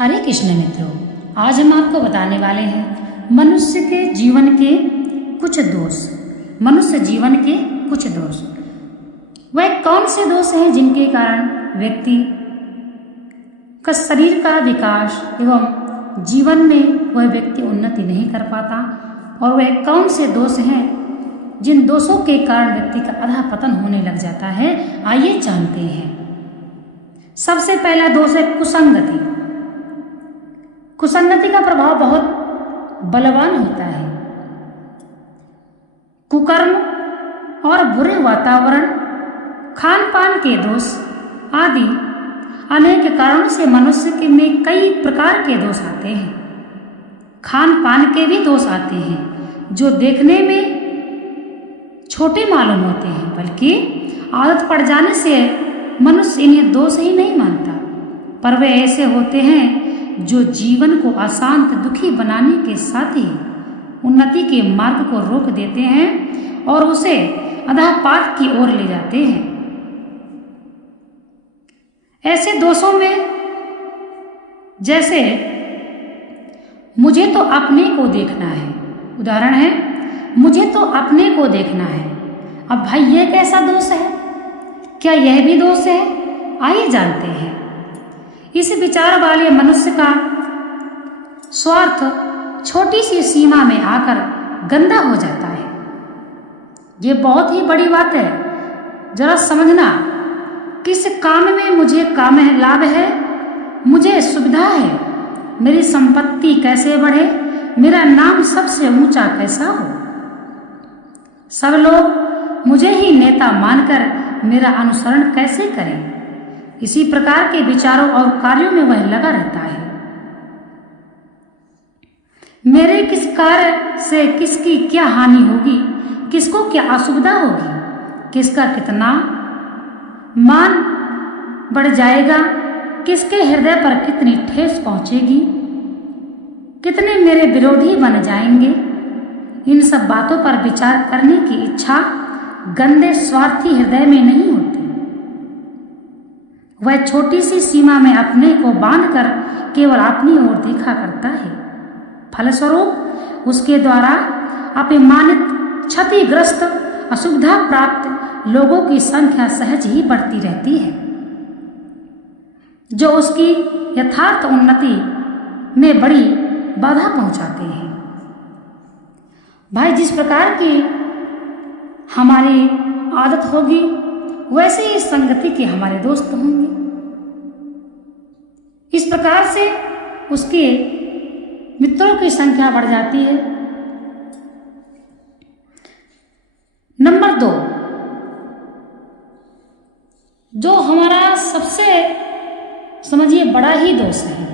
हरे कृष्ण मित्रों, आज हम आपको बताने वाले हैं मनुष्य के जीवन के कुछ दोष। मनुष्य जीवन के कुछ दोष, वह कौन से दोष हैं जिनके कारण व्यक्ति का शरीर का विकास एवं जीवन में वह व्यक्ति उन्नति नहीं कर पाता, और वह कौन से दोष हैं जिन दोषों के कारण व्यक्ति का अधः पतन होने लग जाता है। आइए जानते हैं। सबसे पहला दोष है कुसंगति। कुसंगति का प्रभाव बहुत बलवान होता है। कुकर्म और बुरे वातावरण, खान पान के दोष आदि अनेक कारणों से मनुष्य के में कई प्रकार के दोष आते हैं। खान पान के भी दोष आते हैं जो देखने में छोटे मालूम होते हैं, बल्कि आदत पड़ जाने से मनुष्य इन्हें दोष ही नहीं मानता, पर वे ऐसे होते हैं जो जीवन को अशांत दुखी बनाने के साथ ही उन्नति के मार्ग को रोक देते हैं और उसे अधःपात की ओर ले जाते हैं। ऐसे दोषों में जैसे मुझे तो अपने को देखना है, उदाहरण है मुझे तो अपने को देखना है। अब भाई ये कैसा दोष है? क्या यह भी दोष है? आइए जानते हैं। इस विचार वाले मनुष्य का स्वार्थ छोटी सी सीमा में आकर गंदा हो जाता है। ये बहुत ही बड़ी बात है। जरा समझना, किस काम में मुझे काम है, लाभ है, मुझे सुविधा है, मेरी संपत्ति कैसे बढ़े, मेरा नाम सबसे ऊंचा कैसा हो, सब लोग मुझे ही नेता मानकर मेरा अनुसरण कैसे करें। इसी प्रकार के विचारों और कार्यों में वह लगा रहता है। मेरे किस कार्य से किसकी क्या हानि होगी, किसको क्या असुविधा होगी, किसका कितना मान बढ़ जाएगा, किसके हृदय पर कितनी ठेस पहुंचेगी, कितने मेरे विरोधी बन जाएंगे, इन सब बातों पर विचार करने की इच्छा गंदे स्वार्थी हृदय में नहीं होती। वह छोटी सी सीमा में अपने को बांधकर केवल अपनी ओर देखा करता है। फलस्वरूप उसके द्वारा अपमानित, क्षतिग्रस्त, असुविधा प्राप्त लोगों की संख्या सहज ही बढ़ती रहती है, जो उसकी यथार्थ उन्नति में बड़ी बाधा पहुंचाते हैं। भाई, जिस प्रकार की हमारी आदत होगी वैसे ही संगति के हमारे दोस्त होंगे। इस प्रकार से उसके मित्रों की संख्या बढ़ जाती है। नंबर 2, जो हमारा सबसे समझिए बड़ा ही दोष है,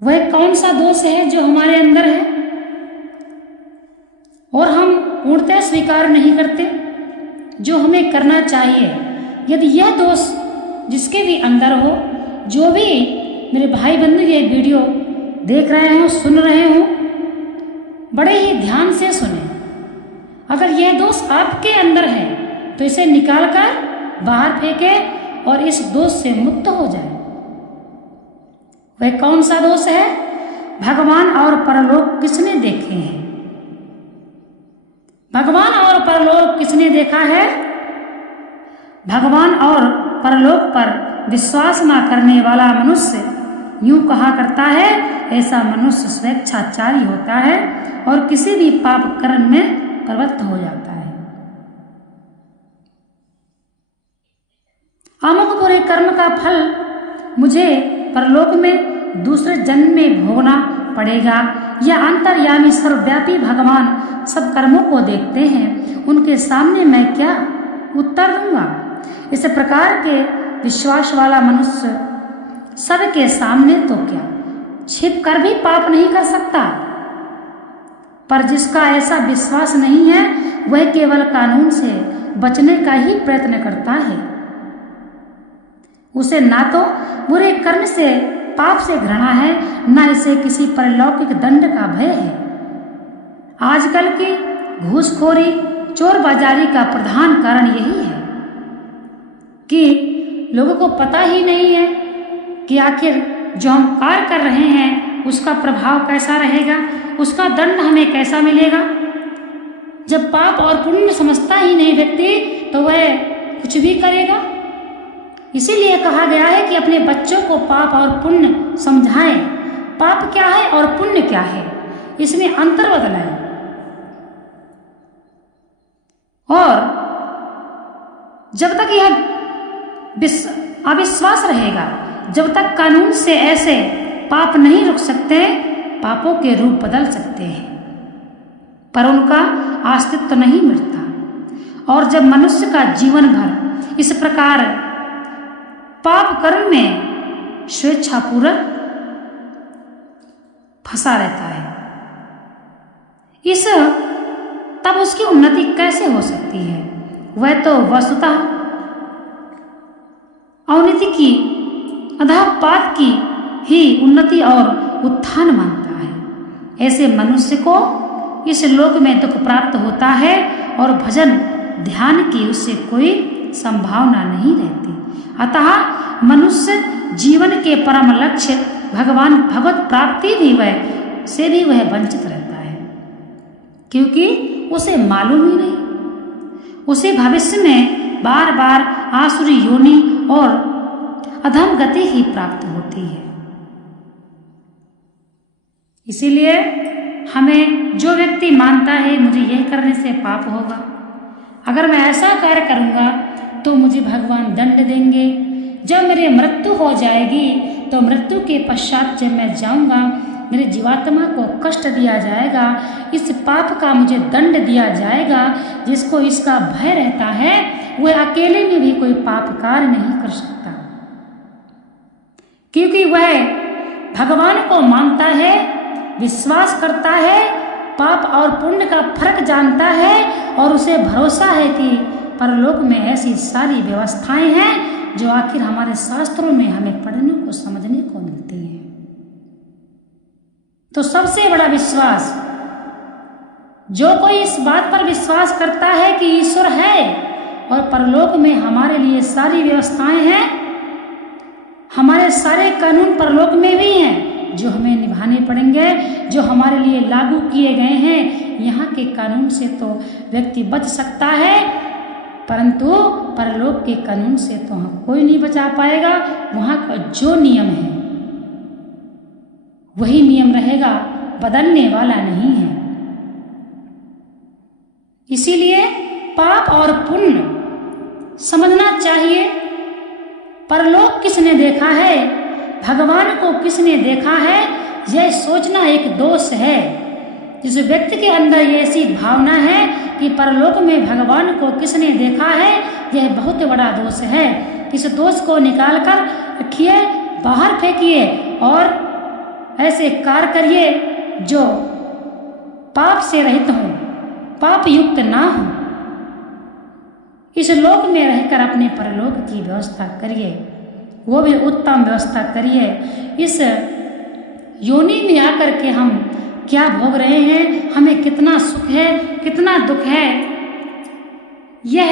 वह कौन सा दोष है जो हमारे अंदर है और हम पूर्णतः स्वीकार नहीं करते, जो हमें करना चाहिए। यदि यह दोष जिसके भी अंदर हो, जो भी मेरे भाई बंधु ये वीडियो देख रहे हो, सुन रहे हो, बड़े ही ध्यान से सुने। अगर यह दोष आपके अंदर है तो इसे निकालकर बाहर फेंके और इस दोष से मुक्त हो जाए। वह कौन सा दोष है? भगवान और परलोक किसने देखे हैं? भगवान और परलोक किसने देखा है? भगवान और परलोक पर विश्वास न करने वाला मनुष्य यूं कहा करता है, ऐसा मनुष्य स्वेच्छाचारी होता है और किसी भी पाप कर्म में प्रवृत्त हो जाता है। अमुक बुरे कर्म का फल मुझे परलोक में दूसरे जन्म में भोगना पड़ेगा। यह अंतर्यामी सर्वव्यापी भगवान सब कर्मों को देखते हैं, उनके सामने मैं क्या उत्तर दूंगा। इस प्रकार के विश्वास वाला मनुष्य सबके सामने तो क्या छिप कर भी पाप नहीं कर सकता, पर जिसका ऐसा विश्वास नहीं है वह केवल कानून से बचने का ही प्रयत्न करता है। उसे ना तो बुरे कर्म से, पाप से घृणा है, न इसे किसी परलौकिक दंड का भय है। आजकल की घूसखोरी, चोर बाजारी का प्रधान कारण यही है कि लोगों को पता ही नहीं है कि आखिर जो हम कार्य कर रहे हैं उसका प्रभाव कैसा रहेगा, उसका दंड हमें कैसा मिलेगा। जब पाप और पुण्य समझता ही नहीं व्यक्ति तो वह कुछ भी करेगा। इसीलिए कहा गया है कि अपने बच्चों को पाप और पुण्य समझाएं। पाप क्या है और पुण्य क्या है, इसमें अंतर बतलाएं। और जब तक यह अविश्वास रहेगा, जब तक कानून से ऐसे पाप नहीं रुक सकते, पापों के रूप बदल सकते हैं पर उनका अस्तित्व नहीं मिटता। और जब मनुष्य का जीवन भर इस प्रकार पाप कर्म में स्वेच्छापूर्वक फंसा रहता है, तब उसकी उन्नति कैसे हो सकती है। वह तो वस्तुतः अवनति की, अधःपात की ही उन्नति और उत्थान मानता है। ऐसे मनुष्य को इस लोक में दुख प्राप्त होता है और भजन ध्यान की उससे कोई संभावना नहीं रहती। अतः मनुष्य जीवन के परम लक्ष्य भगवत प्राप्ति भी वह वंचित रहता है, क्योंकि उसे मालूम ही नहीं। उसे भविष्य में बार बार आसुरी योनि और अधम गति ही प्राप्त होती है। इसीलिए हमें, जो व्यक्ति मानता है मुझे यह करने से पाप होगा, अगर मैं ऐसा कार्य करूँगा तो मुझे भगवान दंड देंगे, जब मेरी मृत्यु हो जाएगी तो मृत्यु के पश्चात जब मैं जाऊँगा मेरे जीवात्मा को कष्ट दिया जाएगा, इस पाप का मुझे दंड दिया जाएगा। जिसको इसका भय रहता है वह अकेले में भी कोई पाप कार्य नहीं कर सकता, क्योंकि वह भगवान को मानता है, विश्वास करता है, पाप और पुण्य का फर्क जानता है और उसे भरोसा है कि परलोक में ऐसी सारी व्यवस्थाएं हैं जो आखिर हमारे शास्त्रों में हमें पढ़ने को समझने को मिलती हैं। तो सबसे बड़ा विश्वास, जो कोई इस बात पर विश्वास करता है कि ईश्वर है और परलोक में हमारे लिए सारी व्यवस्थाएं हैं, हमारे सारे कानून परलोक में भी हैं जो हमें निभाने पड़ेंगे, जो हमारे लिए लागू किए गए हैं। यहाँ के कानून से तो व्यक्ति बच सकता है, परंतु परलोक के कानून से तो कोई नहीं बचा पाएगा। वहाँ का जो नियम है वही नियम रहेगा, बदलने वाला नहीं है। इसीलिए पाप और पुण्य समझना चाहिए। परलोक किसने देखा है, भगवान को किसने देखा है, यह सोचना एक दोष है। जिस व्यक्ति के अंदर ये ऐसी भावना है कि परलोक में भगवान को किसने देखा है, यह बहुत बड़ा दोष है। इस दोष को निकाल कर रखिए, बाहर फेंकिए और ऐसे कार्य करिए जो पाप से रहित हो, पाप युक्त ना हो। इस लोक में रहकर अपने परलोक की व्यवस्था करिए, वो भी उत्तम व्यवस्था करिए। इस योनि में आकर के हम क्या भोग रहे हैं, हमें कितना सुख है, कितना दुख है, यह